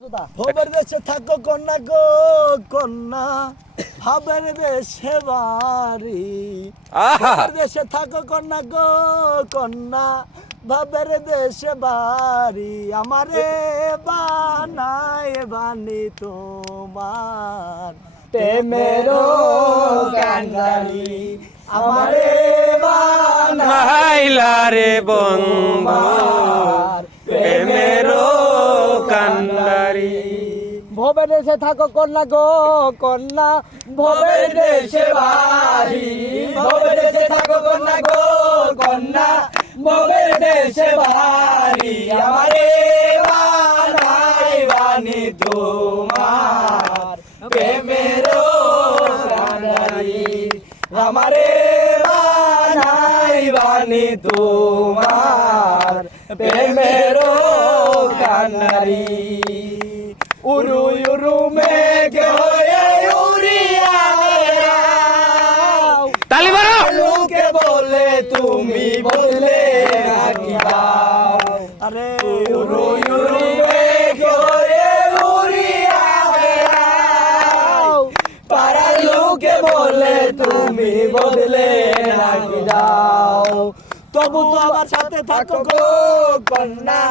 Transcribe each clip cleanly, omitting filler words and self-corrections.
ভাবের দেশে থাকো কন্যা গো কন্যা, ভাবের দেশে বাড়ি। ভাবের দেশে থাকো কন্যা গো কন্যা, ভাবের দেশে বাড়ি। আমারে বানায় বানি তোমার প্রেমেরও কান্ডারি। আমারে বানাইলা রে বন্ধু প্রেমেরও কান্ডারি। ভবের দেশে থাকো কন্যা গো কন্যা, ভবের দেশে বাড়ি। ভবের দেশে থাকো কন্যা গো কন্যা, ভবের দেশে বাড়ি। আমারে বানাই বানি তোমার প্রেমেরও কান্ডারি। আমারে বানাই বানি তোমার প্রেমেরও কান্ডারি। উরু উরু মেঘ হয়ে উড়িয়া বেড়াও, তালি মারো। লোকে বলে তুমি বদলে নাকি দাও। আরে উরু উরু মেঘ হয়ে উড়িয়া বেড়াও, পাড়ার লোকে বলে তুমি বদলে নাকি দাও। তবু তো আমার সাথে থাকো গো কন্যা,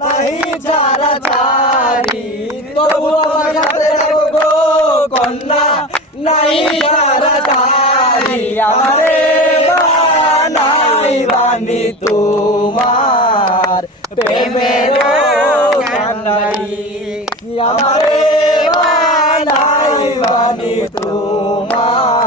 নাহি ছাড়া ছাড়ি। তবু আমার সাথে থাকো গো কন্যা, নাহি ছাড়া ছাড়ি। আমারে বানাই বানি তোমার প্রেমেরও কান্ডারি। আমারে বানাই বানি তোমার